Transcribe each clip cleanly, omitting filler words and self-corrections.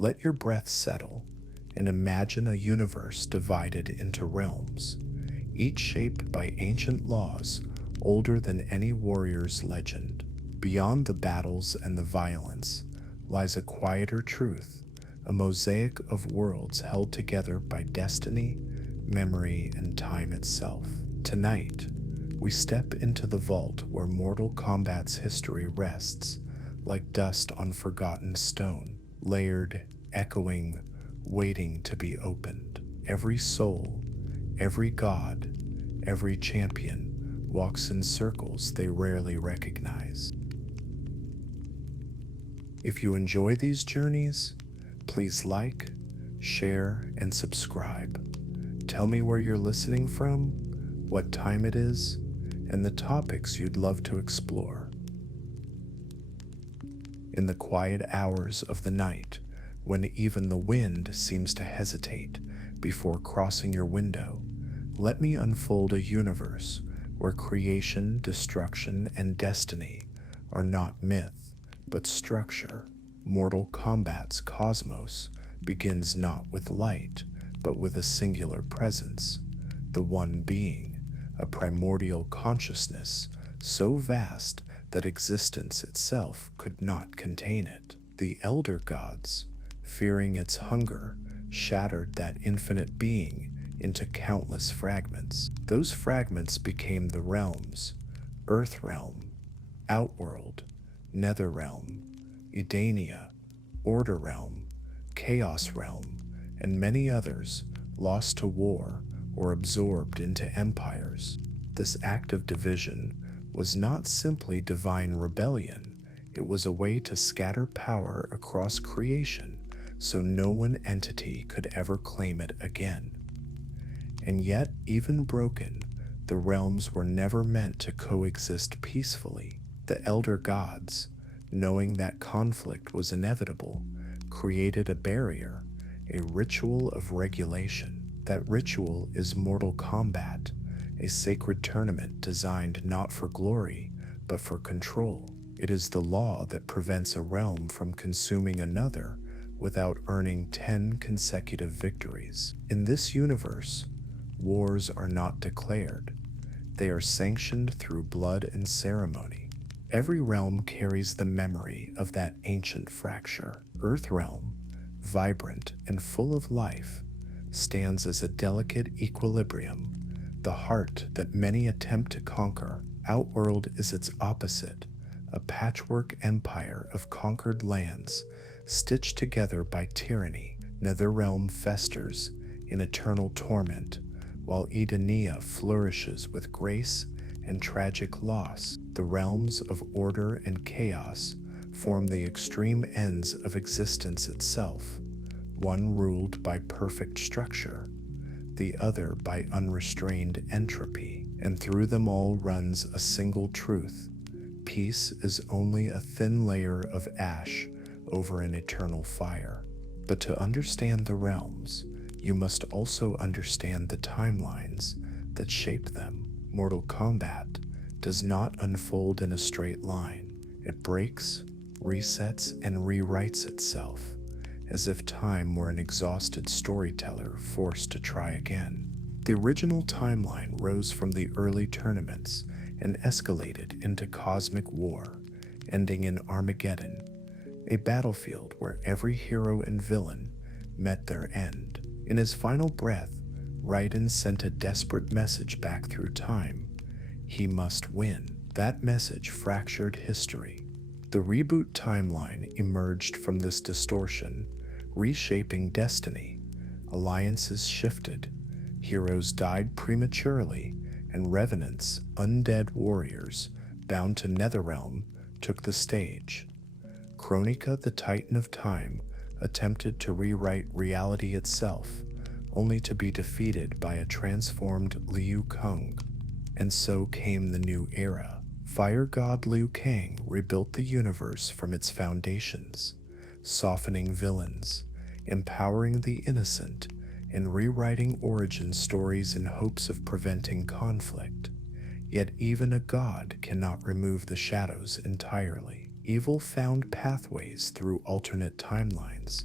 Let your breath settle and imagine a universe divided into realms, each shaped by ancient laws older than any warrior's legend. Beyond the battles and the violence lies a quieter truth, a mosaic of worlds held together by destiny, memory, and time itself. Tonight, we step into the vault where Mortal Kombat's history rests, like dust on forgotten stone, layered, echoing, waiting to be opened. Every soul, every god, every champion walks in circles they rarely recognize. If you enjoy these journeys, please like, share, and subscribe. Tell me where you're listening from, what time it is, and the topics you'd love to explore. In the quiet hours of the night, when even the wind seems to hesitate before crossing your window, let me unfold a universe where creation, destruction, and destiny are not myth, but structure. Mortal Kombat's cosmos begins not with light, but with a singular presence, the one being, a primordial consciousness so vast that existence itself could not contain it. The elder gods, fearing its hunger, shattered that infinite being into countless fragments. Those fragments became the realms: Earth Realm, Outworld, Nether Realm, Edania, Order Realm, Chaos Realm, and many others, lost to war or absorbed into empires. This act of division was not simply divine rebellion, it was a way to scatter power across creation so no one entity could ever claim it again. And yet, even broken, the realms were never meant to coexist peacefully. The elder gods, knowing that conflict was inevitable, created a barrier, a ritual of regulation. That ritual is Mortal Kombat, a sacred tournament designed not for glory, but for control. It is the law that prevents a realm from consuming another without earning 10 consecutive victories. In this universe, wars are not declared. They are sanctioned through blood and ceremony. Every realm carries the memory of that ancient fracture. Earth Realm, vibrant and full of life, stands as a delicate equilibrium, the heart that many attempt to conquer. Outworld is its opposite, a patchwork empire of conquered lands, stitched together by tyranny. Netherrealm festers in eternal torment, while Edenia flourishes with grace and tragic loss. The realms of order and chaos form the extreme ends of existence itself, one ruled by perfect structure, the other by unrestrained entropy, and through them all runs a single truth: peace is only a thin layer of ash over an eternal fire. But to understand the realms, you must also understand the timelines that shape them. Mortal Kombat does not unfold in a straight line. It breaks, resets, and rewrites itself, as if time were an exhausted storyteller forced to try again. The original timeline rose from the early tournaments and escalated into cosmic war, ending in Armageddon, a battlefield where every hero and villain met their end. In his final breath, Raiden sent a desperate message back through time: he must win. That message fractured history. The reboot timeline emerged from this distortion, reshaping destiny. Alliances shifted, heroes died prematurely, and revenants, undead warriors bound to Netherrealm, took the stage. Kronika, the Titan of Time, attempted to rewrite reality itself, only to be defeated by a transformed Liu Kang. And so came the new era. Fire god Liu Kang rebuilt the universe from its foundations, softening villains, empowering the innocent, and rewriting origin stories in hopes of preventing conflict. Yet even a god cannot remove the shadows entirely. Evil found pathways through alternate timelines,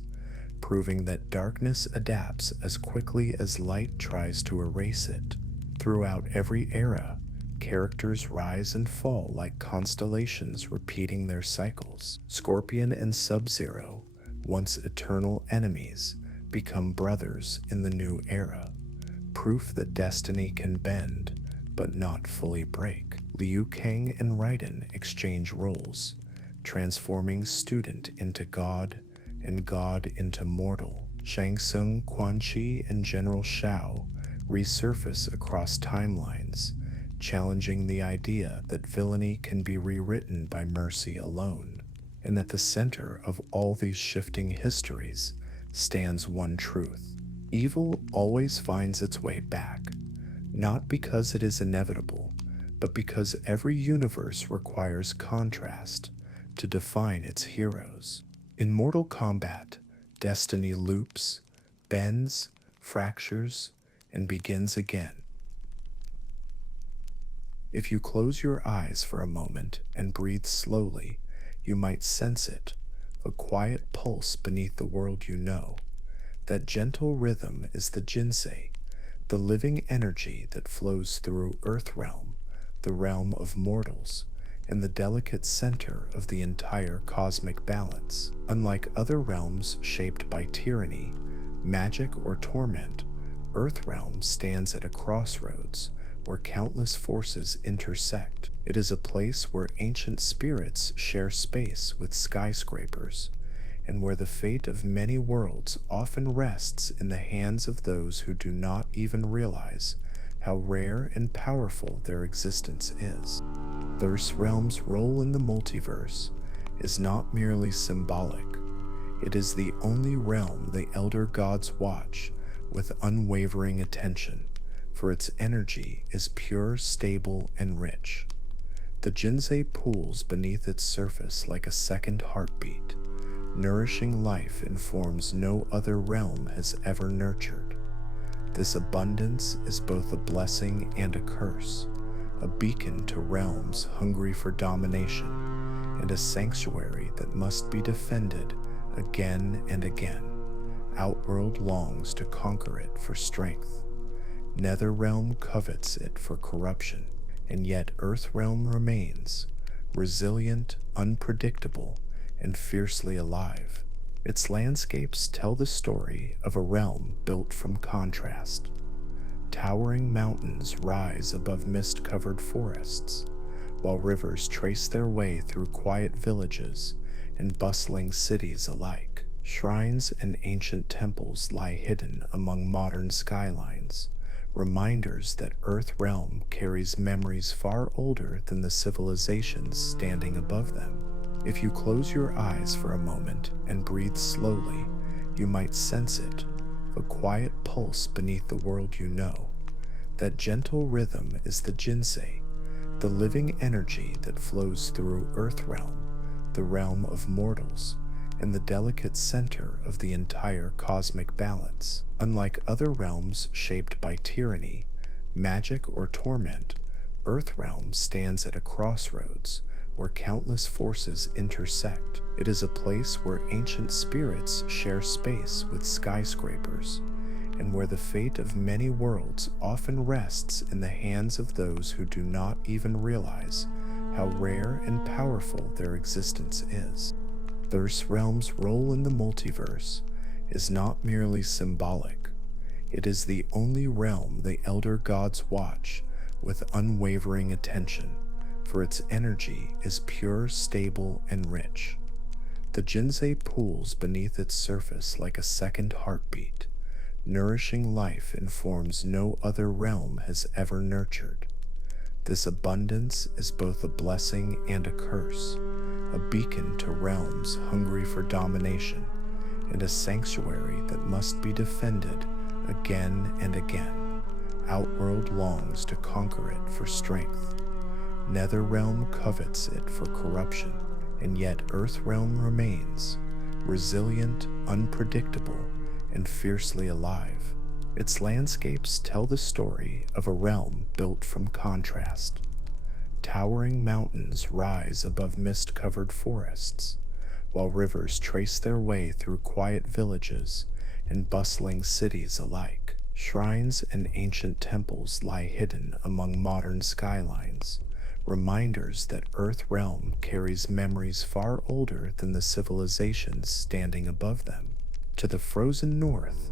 proving that darkness adapts as quickly as light tries to erase it. Throughout every era, characters rise and fall like constellations repeating their cycles. Scorpion and Sub-Zero, once eternal enemies, become brothers in the new era, proof that destiny can bend, but not fully break. Liu Kang and Raiden exchange roles, transforming student into god and god into mortal. Shang Tsung, Quan Chi, and General Shao resurface across timelines, challenging the idea that villainy can be rewritten by mercy alone. And at the center of all these shifting histories stands one truth: evil always finds its way back, not because it is inevitable, but because every universe requires contrast to define its heroes. In Mortal Kombat, destiny loops, bends, fractures, and begins again. If you close your eyes for a moment and breathe slowly, you might sense it, a quiet pulse beneath the world you know. That gentle rhythm is the Jinsei, the living energy that flows through Earthrealm, the realm of mortals, and the delicate center of the entire cosmic balance. Unlike other realms shaped by tyranny, magic, or torment, Earthrealm stands at a crossroads where countless forces intersect. It is a place where ancient spirits share space with skyscrapers, and where the fate of many worlds often rests in the hands of those who do not even realize how rare and powerful their existence is. Earthrealm's role in the multiverse is not merely symbolic. It is the only realm the Elder Gods watch with unwavering attention, for its energy is pure, stable, and rich. The Jinsei pools beneath its surface like a second heartbeat, nourishing life in forms no other realm has ever nurtured. This abundance is both a blessing and a curse, a beacon to realms hungry for domination, and a sanctuary that must be defended again and again. Outworld longs to conquer it for strength. Netherrealm covets it for corruption, and yet Earthrealm remains, resilient, unpredictable, and fiercely alive. Its landscapes tell the story of a realm built from contrast. Towering mountains rise above mist-covered forests, while rivers trace their way through quiet villages and bustling cities alike. Shrines and ancient temples lie hidden among modern skylines, reminders that Earthrealm carries memories far older than the civilizations standing above them. If you close your eyes for a moment and breathe slowly, you might sense it, a quiet pulse beneath the world you know. That gentle rhythm is the Jinsei, the living energy that flows through Earthrealm, the realm of mortals, and the delicate center of the entire cosmic balance. Unlike other realms shaped by tyranny, magic, or torment, Earthrealm stands at a crossroads where countless forces intersect. It is a place where ancient spirits share space with skyscrapers, and where the fate of many worlds often rests in the hands of those who do not even realize how rare and powerful their existence is. Earthrealm's role in the multiverse is not merely symbolic. It is the only realm the Elder Gods watch with unwavering attention, for its energy is pure, stable, and rich. The Jinsei pools beneath its surface like a second heartbeat, nourishing life in forms no other realm has ever nurtured. This abundance is both a blessing and a curse, a beacon to realms hungry for domination, and a sanctuary that must be defended again and again. Outworld longs to conquer it for strength. Netherrealm covets it for corruption, and yet Earthrealm remains, resilient, unpredictable, and fiercely alive. Its landscapes tell the story of a realm built from contrast. Towering mountains rise above mist-covered forests, while rivers trace their way through quiet villages and bustling cities alike. Shrines and ancient temples lie hidden among modern skylines, reminders that Earth Realm carries memories far older than the civilizations standing above them. To the frozen north,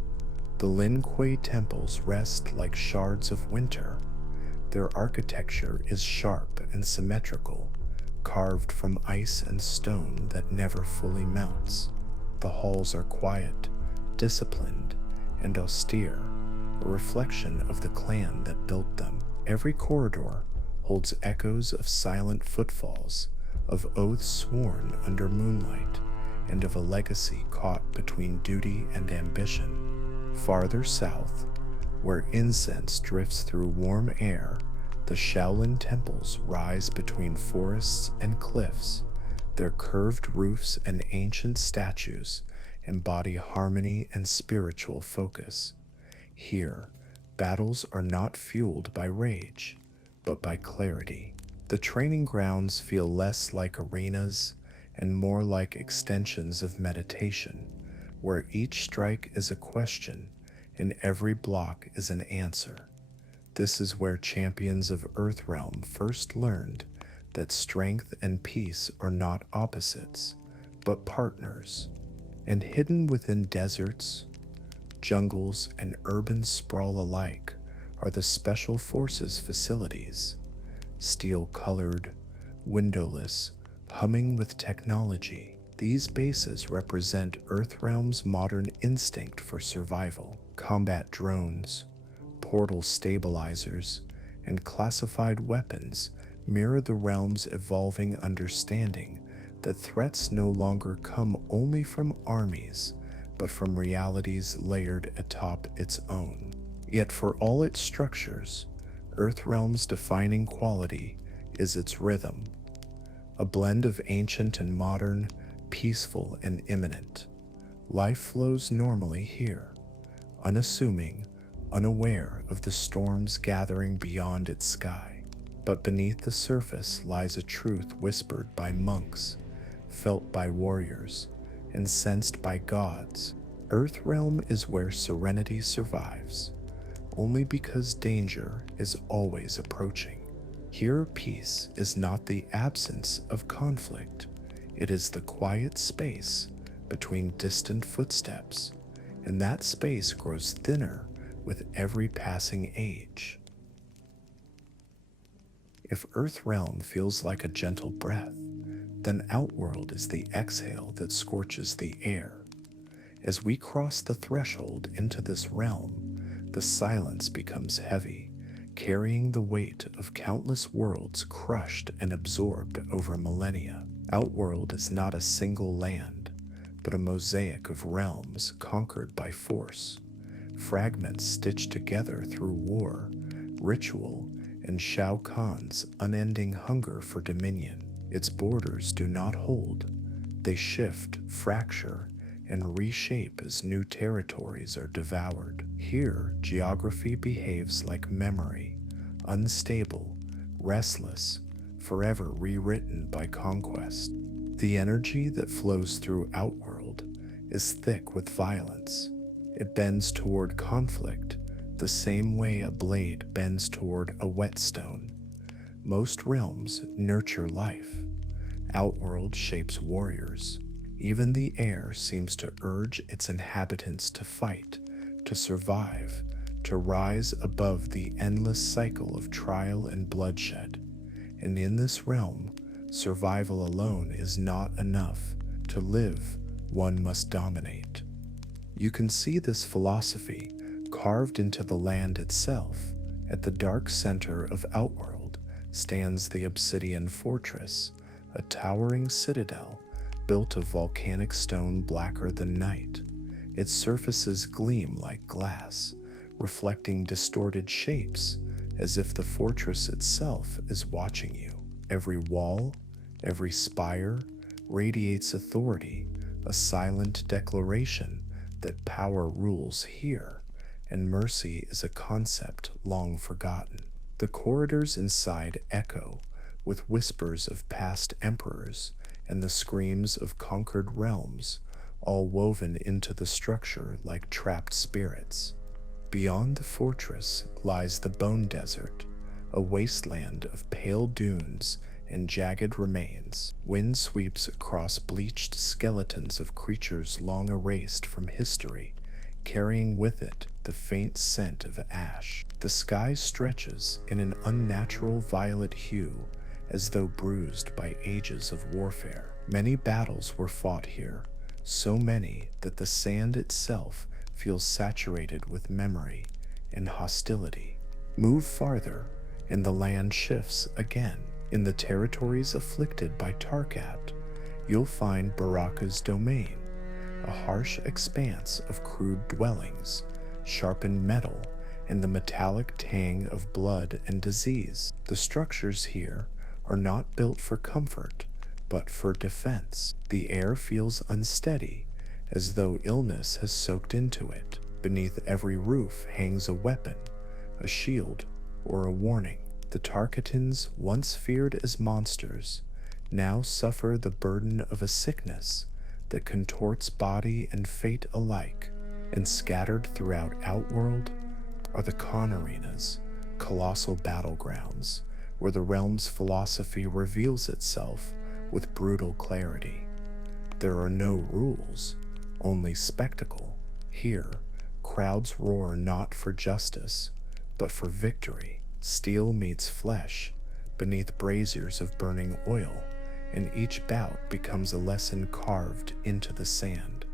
the Lin Kuei temples rest like shards of winter. Their architecture is sharp and symmetrical, carved from ice and stone that never fully melts. The halls are quiet, disciplined, and austere, a reflection of the clan that built them. Every corridor holds echoes of silent footfalls, of oaths sworn under moonlight, and of a legacy caught between duty and ambition. Farther south, where incense drifts through warm air, the Shaolin temples rise between forests and cliffs. Their curved roofs and ancient statues embody harmony and spiritual focus. Here, battles are not fueled by rage, but by clarity. The training grounds feel less like arenas and more like extensions of meditation, where each strike is a question and every block is an answer. This is where champions of Earthrealm first learned that strength and peace are not opposites, but partners. And hidden within deserts, jungles, and urban sprawl alike are the Special Forces facilities, steel-colored, windowless, humming with technology. These bases represent Earthrealm's modern instinct for survival. Combat drones, portal stabilizers, and classified weapons mirror the realm's evolving understanding that threats no longer come only from armies, but from realities layered atop its own. Yet for all its structures, Earthrealm's defining quality is its rhythm, a blend of ancient and modern, peaceful and imminent. Life flows normally here, unassuming, unaware of the storms gathering beyond its sky. But beneath the surface lies a truth whispered by monks, felt by warriors, and sensed by gods. Earthrealm is where serenity survives, only because danger is always approaching. Here, peace is not the absence of conflict, it is the quiet space between distant footsteps, and that space grows thinner with every passing age. If Earthrealm feels like a gentle breath, then Outworld is the exhale that scorches the air. As we cross the threshold into this realm, the silence becomes heavy, carrying the weight of countless worlds crushed and absorbed over millennia. Outworld is not a single land, but a mosaic of realms conquered by force, fragments stitched together through war, ritual, and Shao Kahn's unending hunger for dominion. Its borders do not hold. They shift, fracture, and reshape as new territories are devoured. Here, geography behaves like memory, unstable, restless, forever rewritten by conquest. The energy that flows through Outworld is thick with violence. It bends toward conflict the same way a blade bends toward a whetstone. Most realms nurture life. Outworld shapes warriors. Even the air seems to urge its inhabitants to fight, to survive, to rise above the endless cycle of trial and bloodshed. And in this realm, survival alone is not enough. To live, one must dominate. You can see this philosophy carved into the land itself. At the dark center of Outworld stands the Obsidian Fortress, a towering citadel built of volcanic stone blacker than night. Its surfaces gleam like glass, reflecting distorted shapes, as if the fortress itself is watching you. Every wall, every spire radiates authority, a silent declaration that power rules here, and mercy is a concept long forgotten. The corridors inside echo with whispers of past emperors and the screams of conquered realms, all woven into the structure like trapped spirits. Beyond the fortress lies the Bone Desert, a wasteland of pale dunes and jagged remains. Wind sweeps across bleached skeletons of creatures long erased from history, carrying with it the faint scent of ash. The sky stretches in an unnatural violet hue, as though bruised by ages of warfare. Many battles were fought here, so many that the sand itself feels saturated with memory and hostility. Move farther, and the land shifts again. In the territories afflicted by Tarkat, you'll find Baraka's domain, a harsh expanse of crude dwellings, sharpened metal, and the metallic tang of blood and disease. The structures here are not built for comfort, but for defense. The air feels unsteady, as though illness has soaked into it. Beneath every roof hangs a weapon, a shield, or a warning. The Tarkatans, once feared as monsters, now suffer the burden of a sickness that contorts body and fate alike. And scattered throughout Outworld are the Khan arenas, colossal battlegrounds, where the realm's philosophy reveals itself with brutal clarity. There are no rules, only spectacle. Here, crowds roar not for justice, but for victory. Steel meets flesh beneath braziers of burning oil, and each bout becomes a lesson carved into the sand.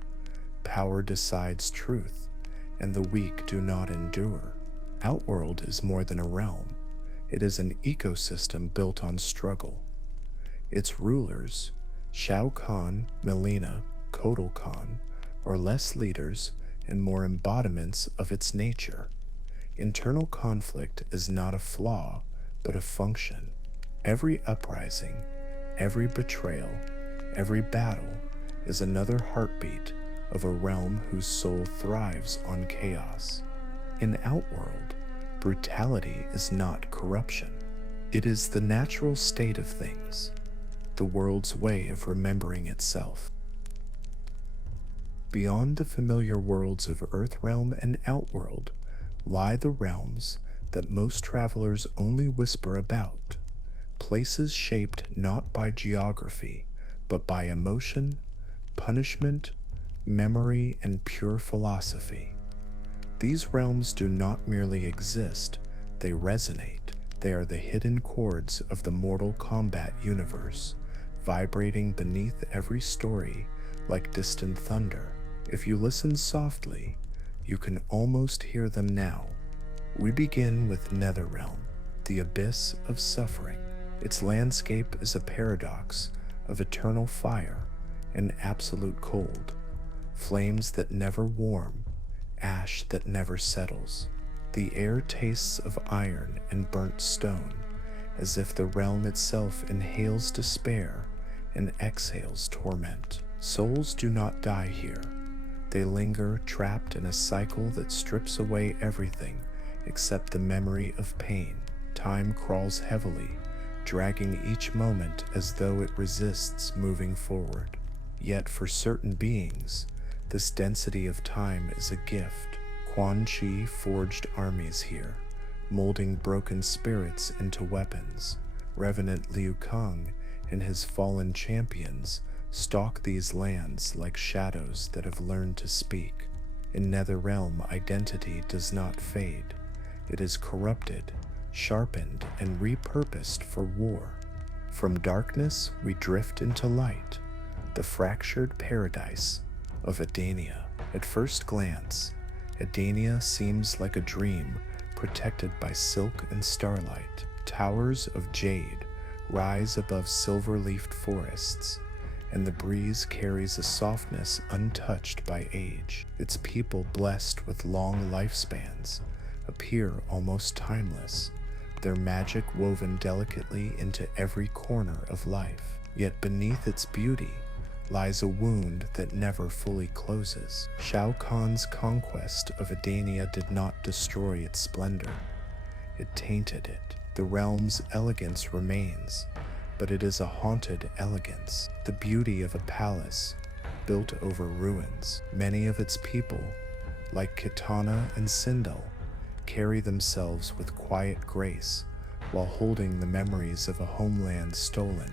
Power decides truth, and the weak do not endure. Outworld is more than a realm. It is an ecosystem built on struggle. Its rulers, Shao Kahn, Melina, Kotal Khan, are less leaders and more embodiments of its nature. Internal conflict is not a flaw, but a function. Every uprising, every betrayal, every battle is another heartbeat of a realm whose soul thrives on chaos. In Outworld, brutality is not corruption. It is the natural state of things, the world's way of remembering itself. Beyond the familiar worlds of Earthrealm and Outworld lie the realms that most travelers only whisper about, places shaped not by geography, but by emotion, punishment, memory, and pure philosophy. These realms do not merely exist, they resonate. They are the hidden chords of the Mortal Kombat universe, vibrating beneath every story like distant thunder. If you listen softly, you can almost hear them now. We begin with Netherrealm, the abyss of suffering. Its landscape is a paradox of eternal fire and absolute cold, flames that never warm, ash that never settles. The air tastes of iron and burnt stone, as if the realm itself inhales despair and exhales torment. Souls do not die here. They linger trapped in a cycle that strips away everything except the memory of pain. Time crawls heavily, dragging each moment as though it resists moving forward. Yet for certain beings, this density of time is a gift. Quan Chi forged armies here, molding broken spirits into weapons. Revenant Liu Kang and his fallen champions stalk these lands like shadows that have learned to speak. In Netherrealm, identity does not fade. It is corrupted, sharpened, and repurposed for war. From darkness, we drift into light, the fractured paradise of Edania. At first glance, Edania seems like a dream protected by silk and starlight. Towers of jade rise above silver-leafed forests, and the breeze carries a softness untouched by age. Its people, blessed with long lifespans, appear almost timeless, their magic woven delicately into every corner of life. Yet beneath its beauty lies a wound that never fully closes. Shao Kahn's conquest of Edania did not destroy its splendor. It tainted it. The realm's elegance remains, but it is a haunted elegance, the beauty of a palace built over ruins. Many of its people, like Kitana and Sindel, carry themselves with quiet grace while holding the memories of a homeland stolen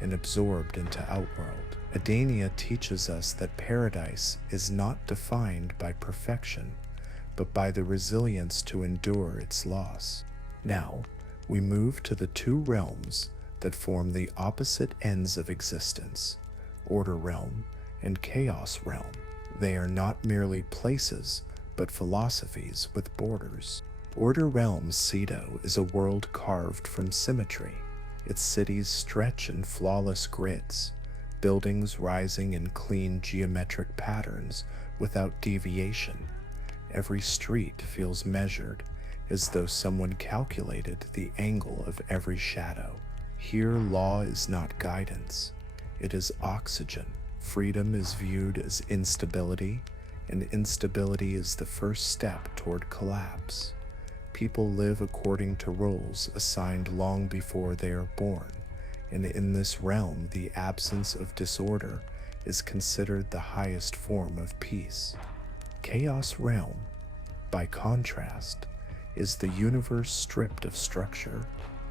and absorbed into Outworld. Adania teaches us that paradise is not defined by perfection, but by the resilience to endure its loss. Now, we move to the two realms that form the opposite ends of existence, Order Realm and Chaos Realm. They are not merely places, but philosophies with borders. Order Realm's Cedo is a world carved from symmetry. Its cities stretch in flawless grids, buildings rising in clean geometric patterns without deviation. Every street feels measured, as though someone calculated the angle of every shadow. Here, law is not guidance, it is oxygen. Freedom is viewed as instability, and instability is the first step toward collapse. People live according to roles assigned long before they are born, and in this realm, the absence of disorder is considered the highest form of peace. Chaos Realm, by contrast, is the universe stripped of structure.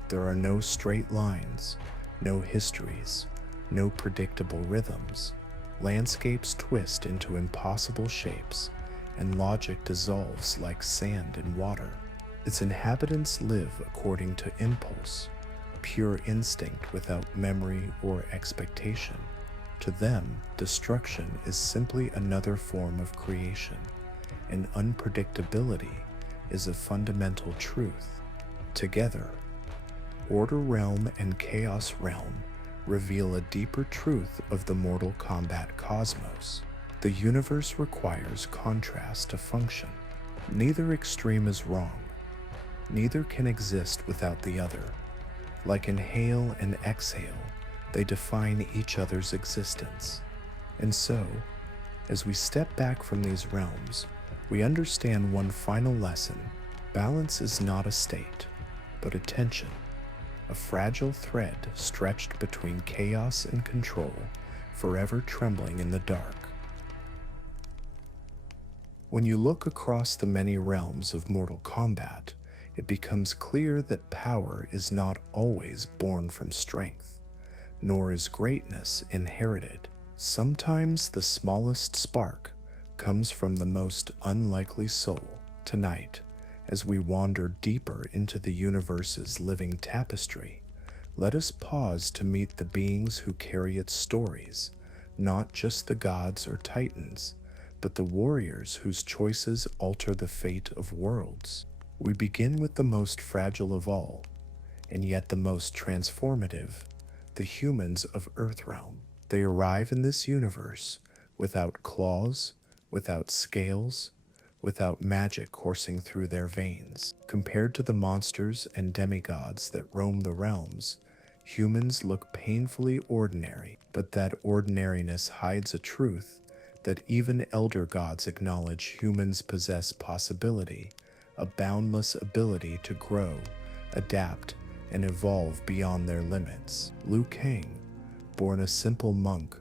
There are no straight lines, no histories, no predictable rhythms. Landscapes twist into impossible shapes, and logic dissolves like sand in water. Its inhabitants live according to impulse, pure instinct without memory or expectation. To them, destruction is simply another form of creation, and unpredictability is a fundamental truth. Together, Order Realm and Chaos Realm reveal a deeper truth of the Mortal Kombat cosmos. The universe requires contrast to function. Neither extreme is wrong. Neither can exist without the other. Like inhale and exhale, they define each other's existence. And so, as we step back from these realms, we understand one final lesson. Balance is not a state, but a tension, a fragile thread stretched between chaos and control, forever trembling in the dark. When you look across the many realms of Mortal Kombat, it becomes clear that power is not always born from strength, nor is greatness inherited. Sometimes the smallest spark comes from the most unlikely soul. Tonight, as we wander deeper into the universe's living tapestry, let us pause to meet the beings who carry its stories, not just the gods or titans, but the warriors whose choices alter the fate of worlds. We begin with the most fragile of all, and yet the most transformative, the humans of Earthrealm. They arrive in this universe without claws, without scales, without magic coursing through their veins. Compared to the monsters and demigods that roam the realms, humans look painfully ordinary, but that ordinariness hides a truth that even elder gods acknowledge. Humans possess possibility, a boundless ability to grow, adapt, and evolve beyond their limits. Liu Kang, born a simple monk,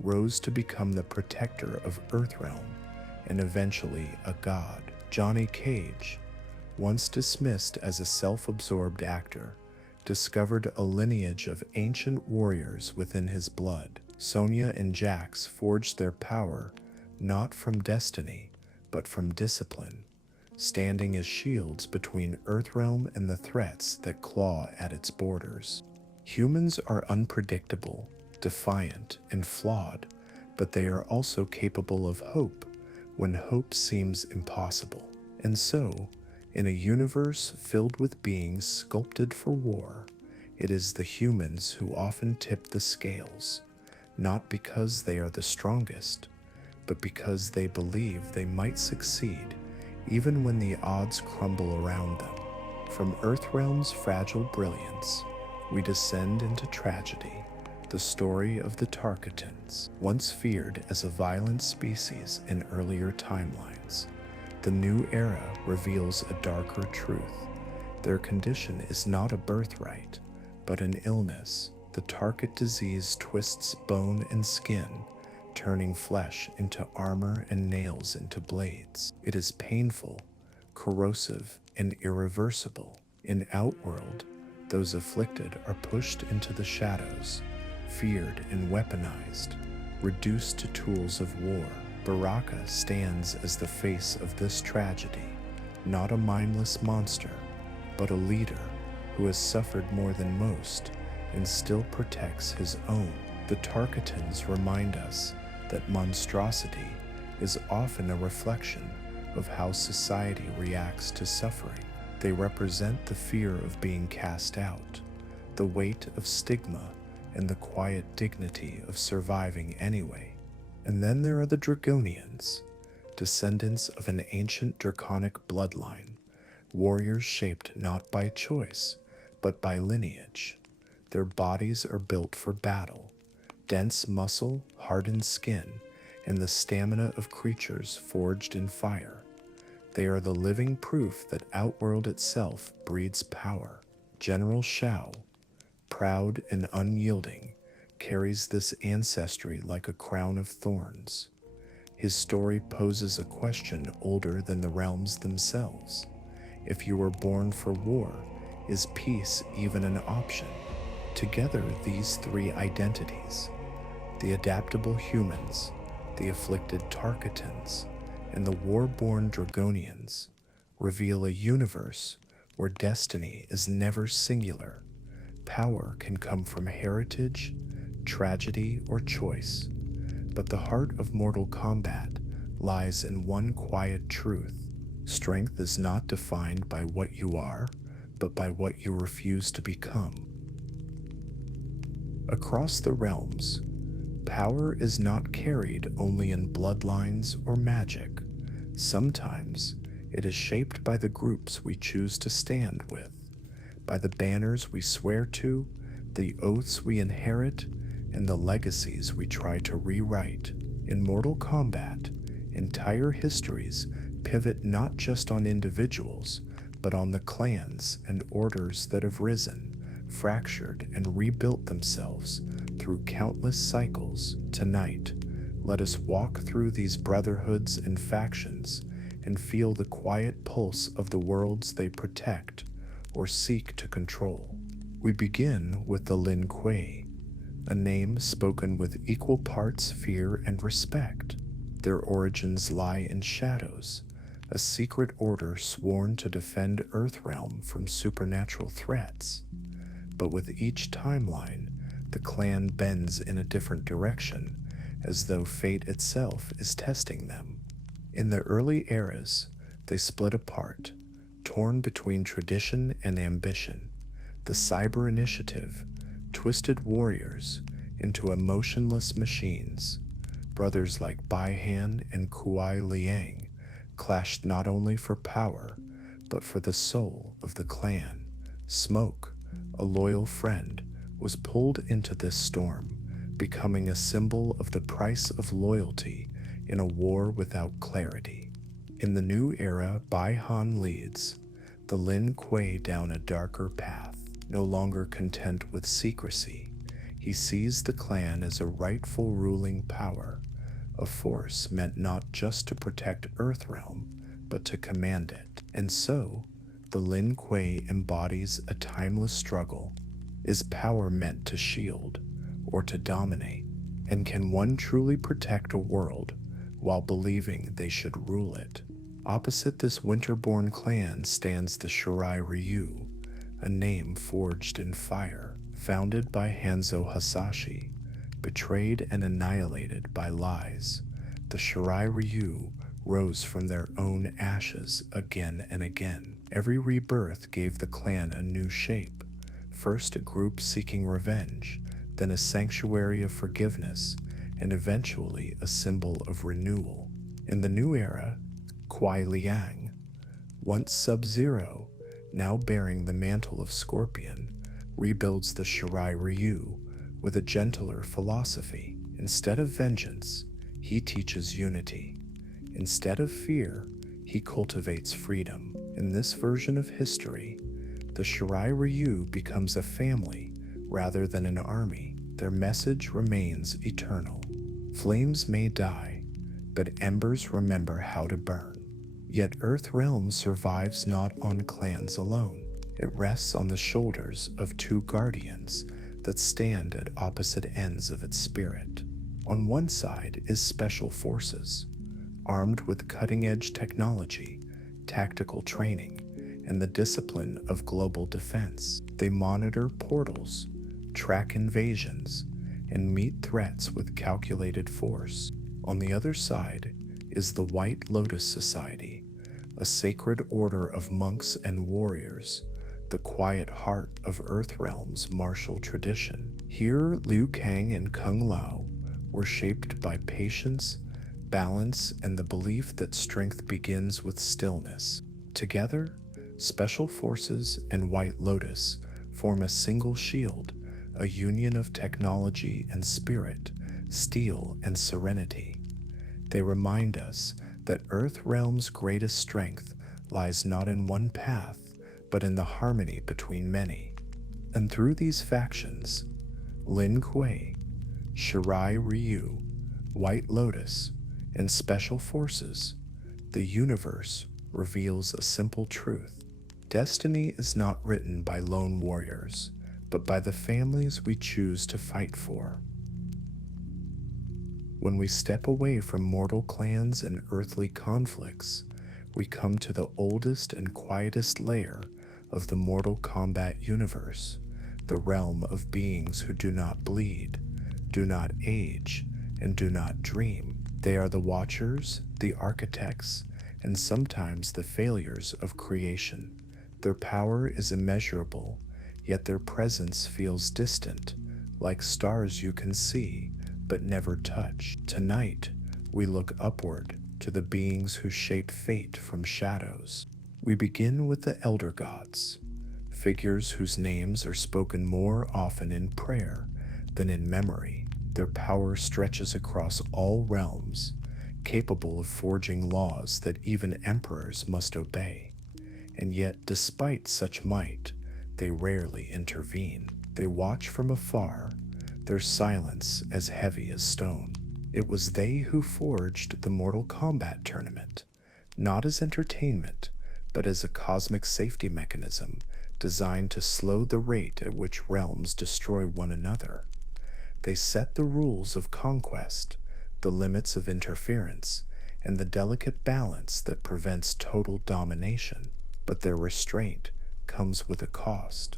rose to become the protector of Earthrealm and eventually a god. Johnny Cage, once dismissed as a self-absorbed actor, discovered a lineage of ancient warriors within his blood. Sonya and Jax forged their power not from destiny, but from discipline, standing as shields between Earthrealm and the threats that claw at its borders. Humans are unpredictable, defiant, and flawed, but they are also capable of hope when hope seems impossible. And so, in a universe filled with beings sculpted for war, it is the humans who often tip the scales, not because they are the strongest, but because they believe they might succeed even when the odds crumble around them. From Earthrealm's fragile brilliance, we descend into tragedy, the story of the Tarkatans, once feared as a violent species in earlier timelines. The new era reveals a darker truth. Their condition is not a birthright, but an illness, the The target disease twists bone and skin, turning flesh into armor and nails into blades. It is painful, corrosive, and irreversible. In Outworld, those afflicted are pushed into the shadows, feared and weaponized, reduced to tools of war. Baraka stands as the face of this tragedy, not a mindless monster, but a leader who has suffered more than most and still protects his own. The Tarkatans remind us that monstrosity is often a reflection of how society reacts to suffering. They represent the fear of being cast out, the weight of stigma, and the quiet dignity of surviving anyway. And then there are the Dragonians, descendants of an ancient draconic bloodline, warriors shaped not by choice, but by lineage. Their bodies are built for battle, dense muscle, hardened skin, and the stamina of creatures forged in fire. They are the living proof that Outworld itself breeds power. General Shao, proud and unyielding, carries this ancestry like a crown of thorns. His story poses a question older than the realms themselves. If you were born for war, is peace even an option? Together, these three identities, the adaptable humans, the afflicted Tarkatans, and the war-born Dragonians, reveal a universe where destiny is never singular. Power can come from heritage, tragedy, or choice, but the heart of Mortal Kombat lies in one quiet truth. Strength is not defined by what you are, but by what you refuse to become. Across the realms, power is not carried only in bloodlines or magic. Sometimes it is shaped by the groups we choose to stand with, by the banners we swear to, the oaths we inherit, and the legacies we try to rewrite. In Mortal Kombat, entire histories pivot not just on individuals, but on the clans and orders that have risen, fractured, and rebuilt themselves through countless cycles. Tonight, let us walk through these brotherhoods and factions and feel the quiet pulse of the worlds they protect or seek to control. We begin with the Lin Kuei, a name spoken with equal parts fear and respect. Their origins lie in shadows, a secret order sworn to defend Earthrealm from supernatural threats. But with each timeline, the clan bends in a different direction, as though fate itself is testing them. In the early eras, they split apart, torn between tradition and ambition. The Cyber Initiative twisted warriors into emotionless machines. Brothers like Baihan and Kuai Liang clashed not only for power, but for the soul of the clan. Smoke, a loyal friend, was pulled into this storm, becoming a symbol of the price of loyalty in a war without clarity. In the new era Baihan leads, the Lin Kuei down a darker path. No longer content with secrecy, he sees the clan as a rightful ruling power, a force meant not just to protect Earthrealm, but to command it. And so, the Lin Kuei embodies a timeless struggle. Is power meant to shield or to dominate? And can one truly protect a world while believing they should rule it? Opposite this winterborn clan stands the Shirai Ryu, a name forged in fire, founded by Hanzo Hasashi, betrayed and annihilated by lies. The Shirai Ryu rose from their own ashes again and again. Every rebirth gave the clan a new shape, first a group seeking revenge, then a sanctuary of forgiveness, and eventually a symbol of renewal. In the new era, Kuai Liang, once Sub-Zero, now bearing the mantle of Scorpion, rebuilds the Shirai Ryu with a gentler philosophy. Instead of vengeance, he teaches unity. Instead of fear, he cultivates freedom. In this version of history, the Shirai Ryu becomes a family rather than an army. Their message remains eternal. Flames may die, but embers remember how to burn. Yet Earthrealm survives not on clans alone. It rests on the shoulders of two guardians that stand at opposite ends of its spirit. On one side is Special Forces, armed with cutting-edge technology, tactical training, and the discipline of global defense. They monitor portals, track invasions, and meet threats with calculated force. On the other side is the White Lotus Society, a sacred order of monks and warriors, the quiet heart of Earthrealm's martial tradition. Here, Liu Kang and Kung Lao were shaped by patience, balance, and the belief that strength begins with stillness. Together, Special Forces and White Lotus form a single shield, a union of technology and spirit, steel and serenity. They remind us that Earthrealm's greatest strength lies not in one path, but in the harmony between many. And through these factions, Lin Kuei, Shirai Ryu, White Lotus, and Special Forces, the universe reveals a simple truth. Destiny is not written by lone warriors, but by the families we choose to fight for. When we step away from mortal clans and earthly conflicts, we come to the oldest and quietest layer of the Mortal Kombat universe, the realm of beings who do not bleed, do not age, and do not dream. They are the watchers, the architects, and sometimes the failures of creation. Their power is immeasurable, yet their presence feels distant, like stars you can see but never touch. Tonight, we look upward to the beings who shape fate from shadows. We begin with the Elder Gods, figures whose names are spoken more often in prayer than in memory. Their power stretches across all realms, capable of forging laws that even emperors must obey. And yet, despite such might, they rarely intervene. They watch from afar, their silence as heavy as stone. It was they who forged the Mortal Kombat tournament, not as entertainment, but as a cosmic safety mechanism designed to slow the rate at which realms destroy one another. They set the rules of conquest, the limits of interference, and the delicate balance that prevents total domination. But their restraint comes with a cost.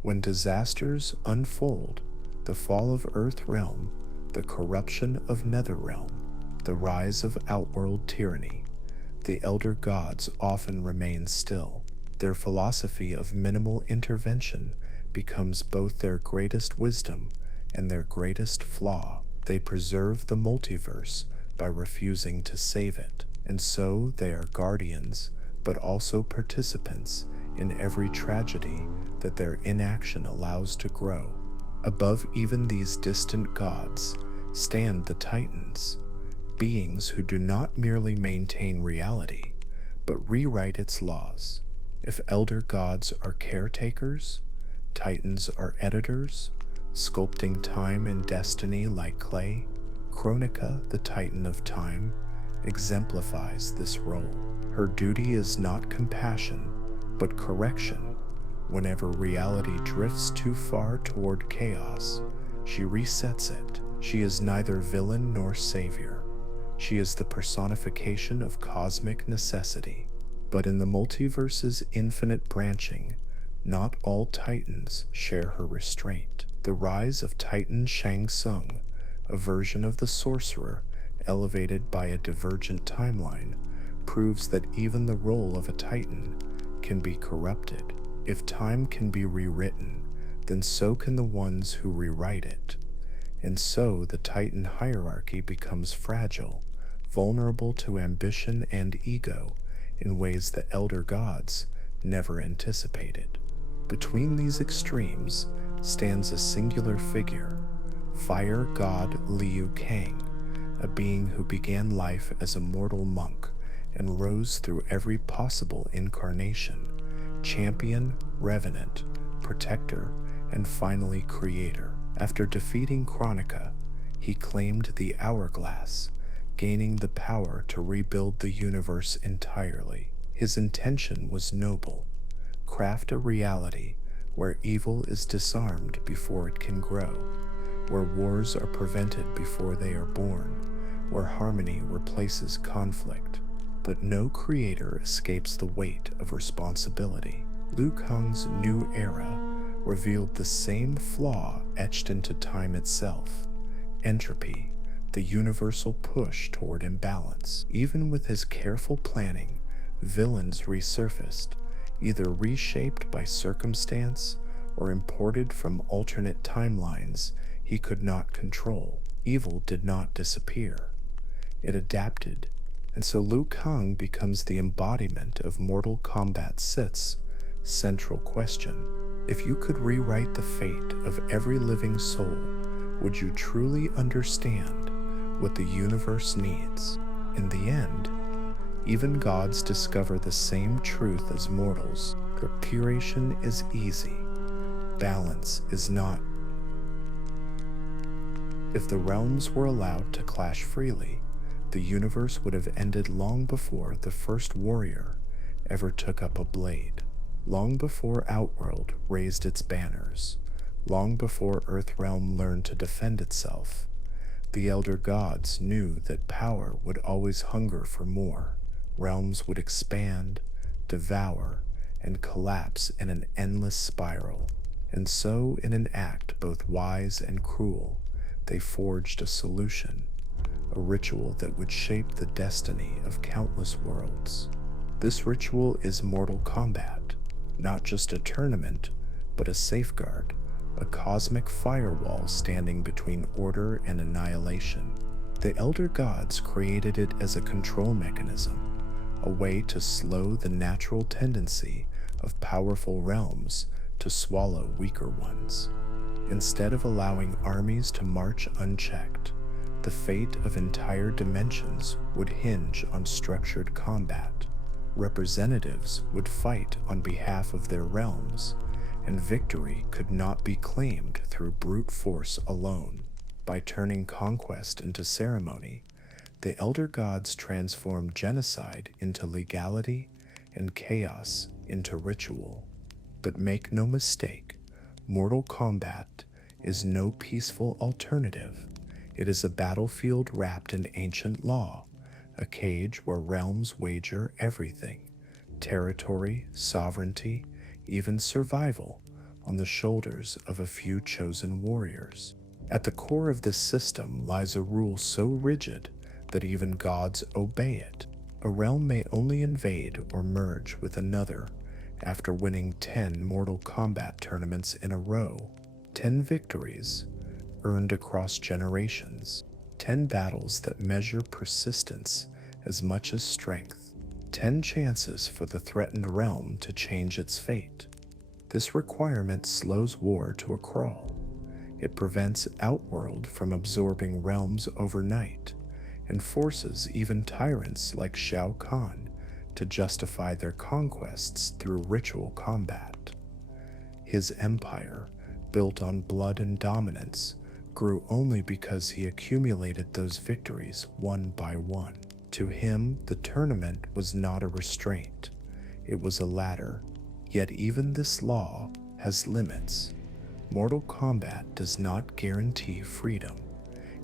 When disasters unfold, the fall of Earthrealm, the corruption of Netherrealm, the rise of Outworld tyranny, the Elder Gods often remain still. Their philosophy of minimal intervention becomes both their greatest wisdom and their greatest flaw. They preserve the multiverse by refusing to save it, and so they are guardians, but also participants in every tragedy that their inaction allows to grow. Above even these distant gods stand the Titans, beings who do not merely maintain reality, but rewrite its laws. If Elder Gods are caretakers, Titans are editors, sculpting time and destiny like clay. Chronica, the Titan of Time, exemplifies this role. Her duty is not compassion, but correction. Whenever reality drifts too far toward chaos, she resets it. She is neither villain nor savior. She is the personification of cosmic necessity. But in the multiverse's infinite branching, not all Titans share her restraint. The rise of Titan Shang Tsung, a version of the sorcerer elevated by a divergent timeline, proves that even the role of a Titan can be corrupted. If time can be rewritten, then so can the ones who rewrite it. And so the Titan hierarchy becomes fragile, vulnerable to ambition and ego in ways the Elder Gods never anticipated. Between these extremes stands a singular figure, Fire God Liu Kang, a being who began life as a mortal monk and rose through every possible incarnation, champion, revenant, protector, and finally creator. After defeating Chronica, he claimed the hourglass, gaining the power to rebuild the universe entirely. His intention was noble: craft a reality where evil is disarmed before it can grow, where wars are prevented before they are born, where harmony replaces conflict. But no creator escapes the weight of responsibility. Liu Kang's new era revealed the same flaw etched into time itself: entropy, the universal push toward imbalance. Even with his careful planning, villains resurfaced, either reshaped by circumstance or imported from alternate timelines he could not control. Evil did not disappear. It adapted, and so Liu Kang becomes the embodiment of Mortal Kombat 6's central question. If you could rewrite the fate of every living soul, would you truly understand what the universe needs? In the end, even gods discover the same truth as mortals: preparation is easy, balance is not. If the realms were allowed to clash freely, the universe would have ended long before the first warrior ever took up a blade, long before Outworld raised its banners, long before Earthrealm learned to defend itself. The elder gods knew that power would always hunger for more. Realms would expand, devour, and collapse in an endless spiral. And so, in an act both wise and cruel, they forged a solution, a ritual that would shape the destiny of countless worlds. This ritual is Mortal Kombat, not just a tournament, but a safeguard, a cosmic firewall standing between order and annihilation. The Elder Gods created it as a control mechanism, a way to slow the natural tendency of powerful realms to swallow weaker ones. Instead of allowing armies to march unchecked, the fate of entire dimensions would hinge on structured combat. Representatives would fight on behalf of their realms, and victory could not be claimed through brute force alone. By turning conquest into ceremony, the Elder Gods transformed genocide into legality and chaos into ritual. But make no mistake, Mortal Kombat is no peaceful alternative. It is a battlefield wrapped in ancient law, a cage where realms wager everything: territory, sovereignty, even survival, on the shoulders of a few chosen warriors. At the core of this system lies a rule so rigid that even gods obey it. A realm may only invade or merge with another after winning 10 Mortal Kombat tournaments in a row, 10 victories earned across generations, 10 battles that measure persistence as much as strength, 10 chances for the threatened realm to change its fate. This requirement slows war to a crawl. It prevents Outworld from absorbing realms overnight, and forces even tyrants like Shao Kahn to justify their conquests through ritual combat. His empire, built on blood and dominance, grew only because he accumulated those victories one by one. To him, the tournament was not a restraint, it was a ladder. Yet even this law has limits. Mortal Kombat does not guarantee freedom.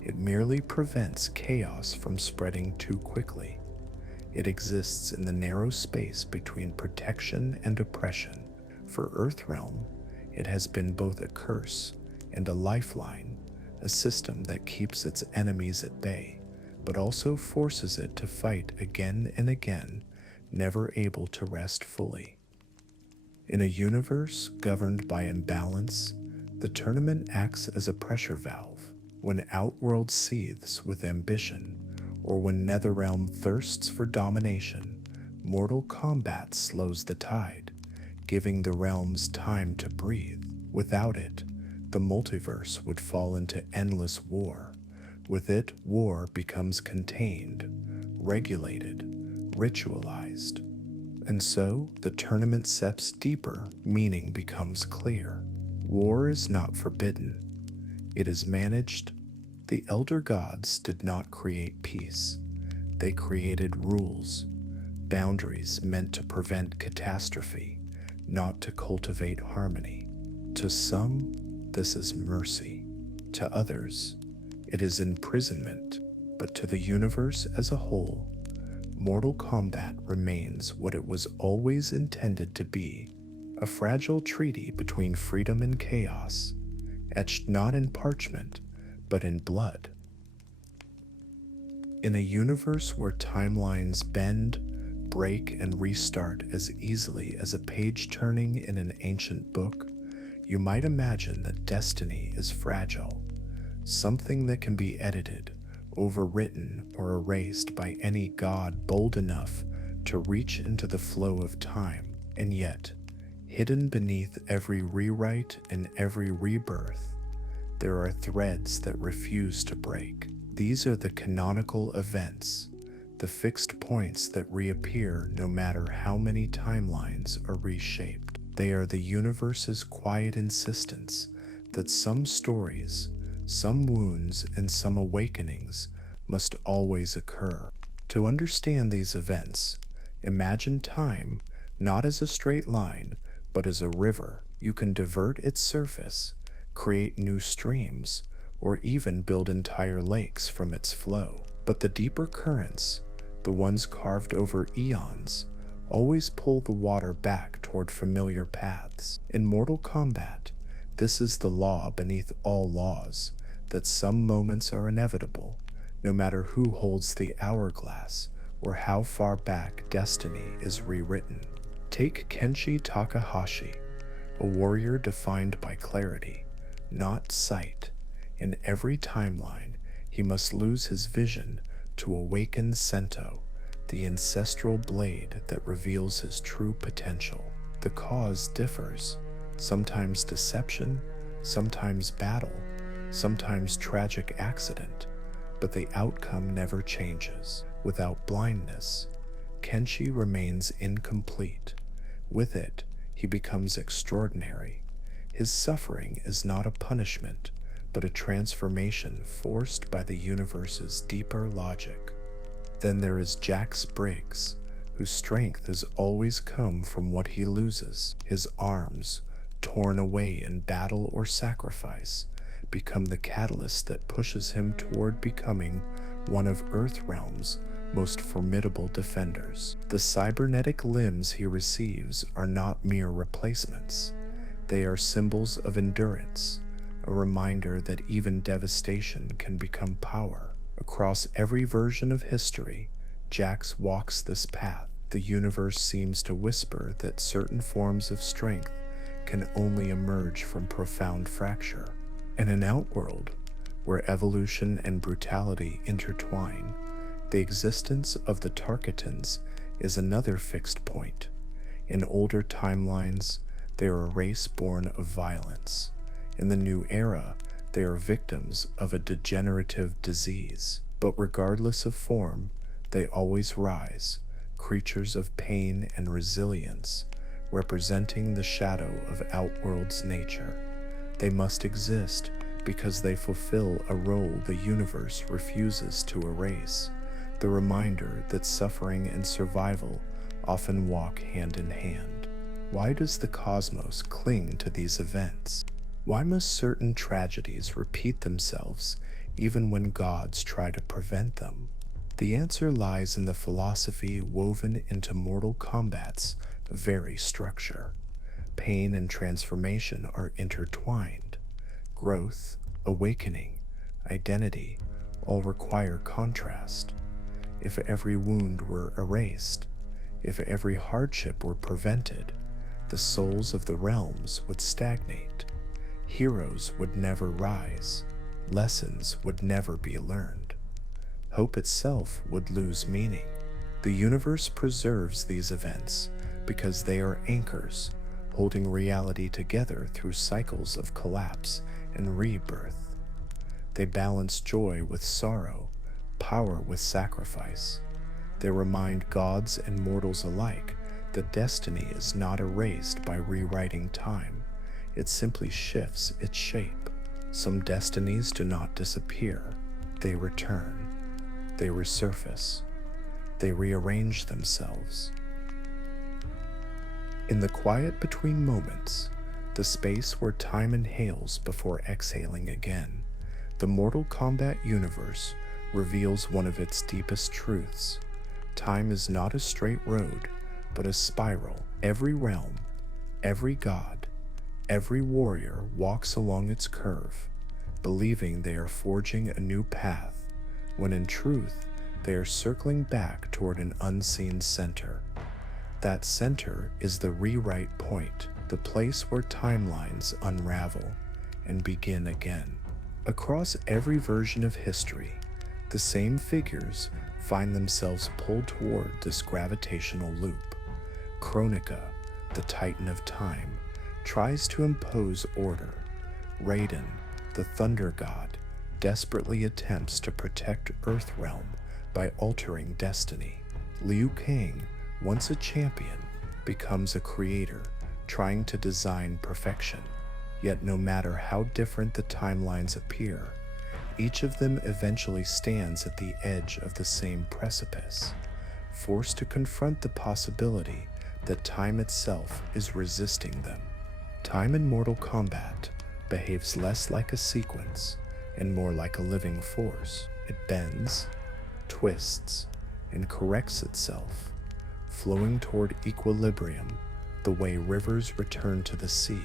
It merely prevents chaos from spreading too quickly. It exists in the narrow space between protection and oppression. For Earthrealm, it has been both a curse and a lifeline, a system that keeps its enemies at bay, but also forces it to fight again and again, never able to rest fully. In a universe governed by imbalance, the tournament acts as a pressure valve. When Outworld seethes with ambition, or when Netherrealm thirsts for domination, Mortal Kombat slows the tide, giving the realms time to breathe. Without it, the multiverse would fall into endless war. With it, war becomes contained, regulated, ritualized. And so, the tournament steps deeper, meaning becomes clear. War is not forbidden, it is managed. The elder gods did not create peace, they created rules, boundaries meant to prevent catastrophe, not to cultivate harmony. To some, this is mercy. To others, it is imprisonment. But to the universe as a whole, Mortal Kombat remains what it was always intended to be, a fragile treaty between freedom and chaos, etched not in parchment, but in blood. In a universe where timelines bend, break, and restart as easily as a page turning in an ancient book, you might imagine that destiny is fragile, something that can be edited, overwritten, or erased by any god bold enough to reach into the flow of time. And yet, hidden beneath every rewrite and every rebirth, there are threads that refuse to break. These are the canonical events, the fixed points that reappear no matter how many timelines are reshaped. They are the universe's quiet insistence that some stories, some wounds, and some awakenings must always occur. To understand these events, imagine time not as a straight line, but as a river. You can divert its surface, create new streams, or even build entire lakes from its flow. But the deeper currents, the ones carved over eons, always pull the water back toward familiar paths. In Mortal Kombat, this is the law beneath all laws, that some moments are inevitable, no matter who holds the hourglass or how far back destiny is rewritten. Take Kenshi Takahashi, a warrior defined by clarity, not sight. In every timeline, he must lose his vision to awaken Sento, the ancestral blade that reveals his true potential. The cause differs, sometimes deception, sometimes battle, sometimes tragic accident, but the outcome never changes. Without blindness, Kenshi remains incomplete. With it, he becomes extraordinary. His suffering is not a punishment, but a transformation forced by the universe's deeper logic. Then there is Jax Briggs, whose strength has always come from what he loses. His arms, torn away in battle or sacrifice, become the catalyst that pushes him toward becoming one of Earthrealm's most formidable defenders. The cybernetic limbs he receives are not mere replacements. They are symbols of endurance, a reminder that even devastation can become power. Across every version of history, Jax walks this path. The universe seems to whisper that certain forms of strength can only emerge from profound fracture. In an outworld where evolution and brutality intertwine, the existence of the Tarkatans is another fixed point. In older timelines, they are a race born of violence. In the new era, they are victims of a degenerative disease. But regardless of form, they always rise, creatures of pain and resilience, representing the shadow of Outworld's nature. They must exist because they fulfill a role the universe refuses to erase, the reminder that suffering and survival often walk hand in hand. Why does the cosmos cling to these events? Why must certain tragedies repeat themselves even when gods try to prevent them? The answer lies in the philosophy woven into Mortal Kombat's very structure. Pain and transformation are intertwined. Growth, awakening, identity all require contrast. If every wound were erased, if every hardship were prevented, the souls of the realms would stagnate. Heroes would never rise. Lessons would never be learned. Hope itself would lose meaning. The universe preserves these events because they are anchors, holding reality together through cycles of collapse and rebirth. They balance joy with sorrow, power with sacrifice. They remind gods and mortals alike that destiny is not erased by rewriting time. it simply shifts its shape. Some destinies do not disappear, they return, they resurface, they rearrange themselves. In the quiet between moments, the space where time inhales before exhaling again, the Mortal Kombat universe reveals one of its deepest truths. Time is not a straight road, but a spiral. Every realm, every god, every warrior walks along its curve, believing they are forging a new path, when in truth, they are circling back toward an unseen center. That center is the rewrite point, the place where timelines unravel and begin again. Across every version of history, the same figures find themselves pulled toward this gravitational loop. Kronika, the Titan of Time, tries to impose order. Raiden, the Thunder God, desperately attempts to protect Earthrealm by altering destiny. Liu Kang, once a champion, becomes a creator, trying to design perfection. Yet no matter how different the timelines appear, each of them eventually stands at the edge of the same precipice, forced to confront the possibility that time itself is resisting them. Time in Mortal Kombat behaves less like a sequence and more like a living force. It bends, twists, and corrects itself, flowing toward equilibrium the way rivers return to the sea.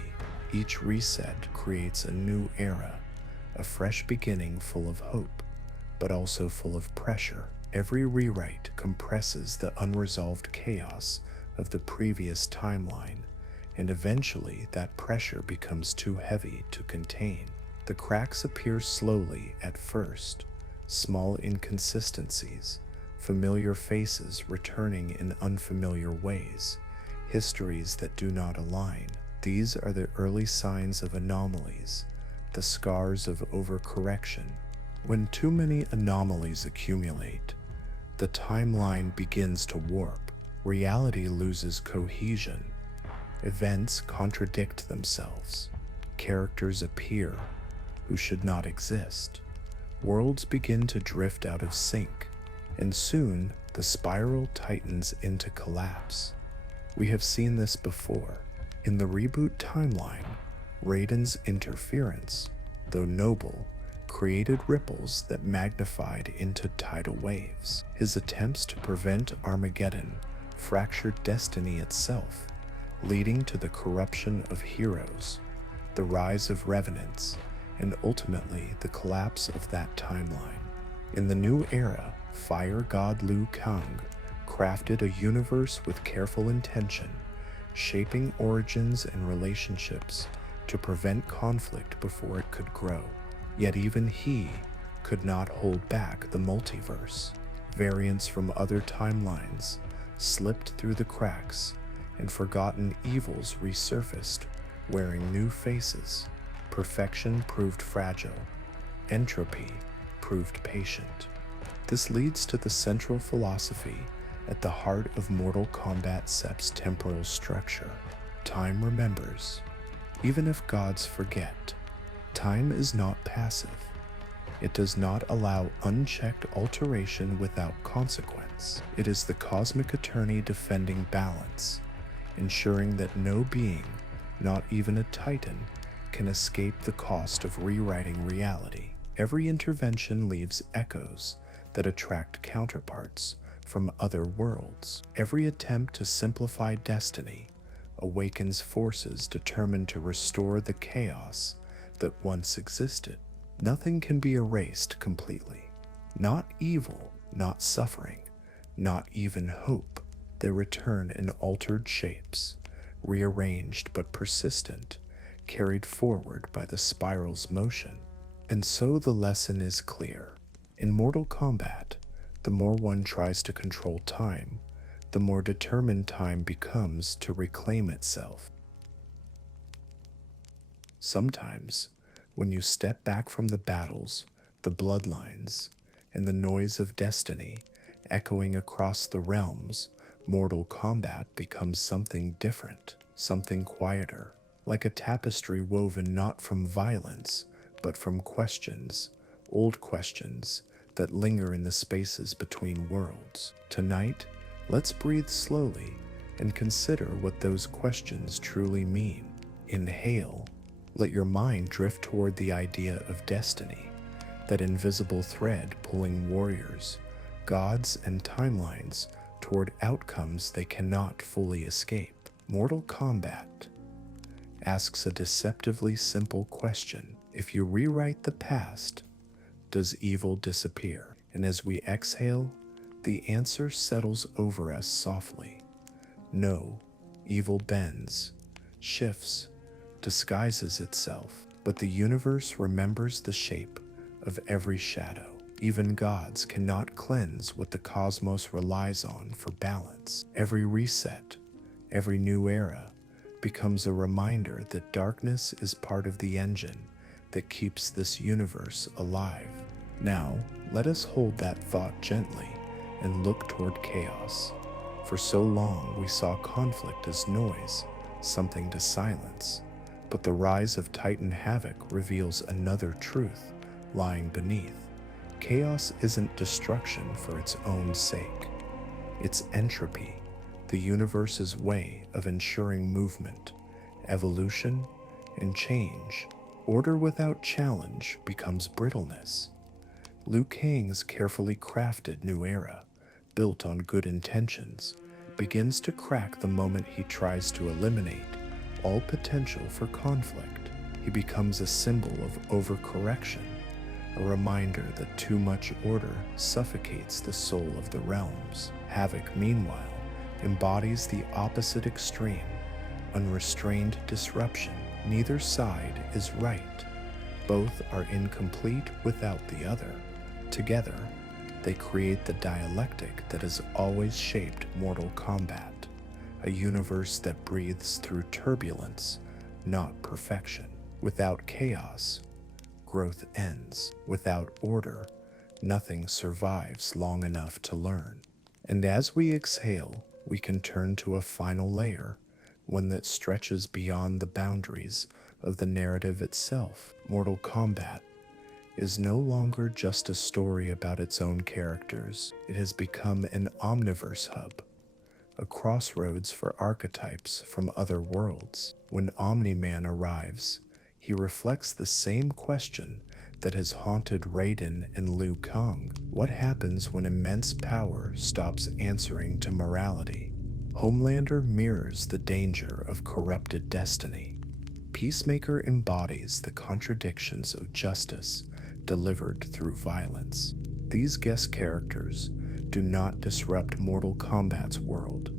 Each reset creates a new era, a fresh beginning full of hope, but also full of pressure. Every rewrite compresses the unresolved chaos of the previous timeline, and eventually that pressure becomes too heavy to contain. The cracks appear slowly at first, small inconsistencies, familiar faces returning in unfamiliar ways, histories that do not align. These are the early signs of anomalies, the scars of overcorrection. When too many anomalies accumulate, the timeline begins to warp. Reality loses cohesion. Events contradict themselves. Characters appear who should not exist. Worlds begin to drift out of sync, and soon the spiral tightens into collapse. We have seen this before. In the reboot timeline, Raiden's interference, though noble, created ripples that magnified into tidal waves. His attempts to prevent Armageddon fractured destiny itself, leading to the corruption of heroes, the rise of revenants, and ultimately the collapse of that timeline. In the new era, Fire God Liu Kang crafted a universe with careful intention, shaping origins and relationships to prevent conflict before it could grow. Yet even he could not hold back the multiverse. Variants from other timelines slipped through the cracks, and forgotten evils resurfaced, wearing new faces. Perfection proved fragile. Entropy proved patient. This leads to the central philosophy at the heart of Mortal Kombat Sep's temporal structure. Time remembers. Even if gods forget, time is not passive. It does not allow unchecked alteration without consequence. It is the cosmic attorney defending balance, ensuring that no being, not even a titan, can escape the cost of rewriting reality. Every intervention leaves echoes that attract counterparts from other worlds. Every attempt to simplify destiny awakens forces determined to restore the chaos that once existed. Nothing can be erased completely. Not evil, not suffering, not even hope. They return in altered shapes, rearranged but persistent, carried forward by the spiral's motion. And so the lesson is clear. In Mortal Kombat, the more one tries to control time, the more determined time becomes to reclaim itself. Sometimes, when you step back from the battles, the bloodlines, and the noise of destiny echoing across the realms, Mortal Kombat becomes something different, something quieter, like a tapestry woven not from violence, but from questions, old questions that linger in the spaces between worlds. Tonight, let's breathe slowly and consider what those questions truly mean. Inhale. Let your mind drift toward the idea of destiny, that invisible thread pulling warriors, gods, and timelines toward outcomes they cannot fully escape. Mortal Kombat asks a deceptively simple question. If you rewrite the past, does evil disappear? And as we exhale, the answer settles over us softly. No, evil bends, shifts, disguises itself, but the universe remembers the shape of every shadow. Even gods cannot cleanse what the cosmos relies on for balance. Every reset, every new era, becomes a reminder that darkness is part of the engine that keeps this universe alive. Now, let us hold that thought gently and look toward chaos. For so long, we saw conflict as noise, something to silence. But the rise of Titan Havoc reveals another truth lying beneath. Chaos isn't destruction for its own sake. It's entropy, the universe's way of ensuring movement, evolution, and change. Order without challenge becomes brittleness. Liu Kang's carefully crafted new era, built on good intentions, begins to crack the moment he tries to eliminate all potential for conflict. He becomes a symbol of overcorrection, a reminder that too much order suffocates the soul of the realms. Havoc, meanwhile, embodies the opposite extreme, unrestrained disruption. Neither side is right. Both are incomplete without the other. Together, they create the dialectic that has always shaped Mortal Kombat, a universe that breathes through turbulence, not perfection. Without chaos, growth ends. Without order, nothing survives long enough to learn. And as we exhale, we can turn to a final layer, one that stretches beyond the boundaries of the narrative itself. Mortal Kombat is no longer just a story about its own characters. It has become an omniverse hub, a crossroads for archetypes from other worlds. When Omni-Man arrives, he reflects the same question that has haunted Raiden and Liu Kang. What happens when immense power stops answering to morality? Homelander mirrors the danger of corrupted destiny. Peacemaker embodies the contradictions of justice delivered through violence. These guest characters do not disrupt Mortal Kombat's world.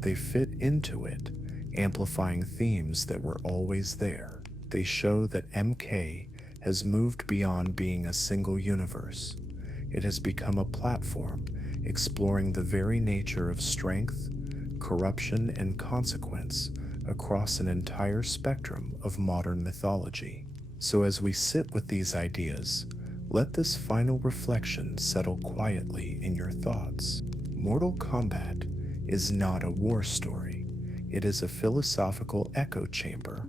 They fit into it, amplifying themes that were always there. They show that MK has moved beyond being a single universe. It has become a platform exploring the very nature of strength, corruption, and consequence across an entire spectrum of modern mythology. So as we sit with these ideas, let this final reflection settle quietly in your thoughts. Mortal Kombat is not a war story. It is a philosophical echo chamber,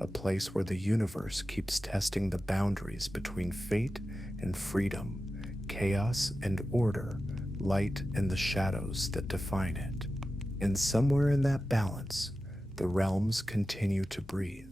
a place where the universe keeps testing the boundaries between fate and freedom, chaos and order, light and the shadows that define it. And somewhere in that balance, the realms continue to breathe.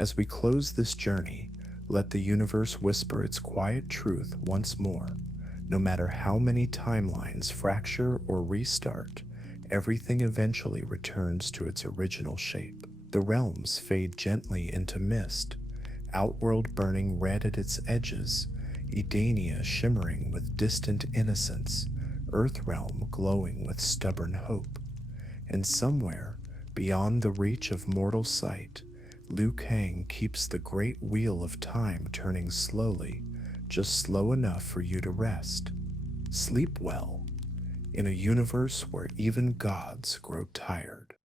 As we close this journey, let the universe whisper its quiet truth once more. No matter how many timelines fracture or restart, everything eventually returns to its original shape. The realms fade gently into mist, Outworld burning red at its edges, Edania shimmering with distant innocence, Earthrealm glowing with stubborn hope. And somewhere, beyond the reach of mortal sight, Liu Kang keeps the great wheel of time turning slowly, just slow enough for you to rest. Sleep well, in a universe where even gods grow tired.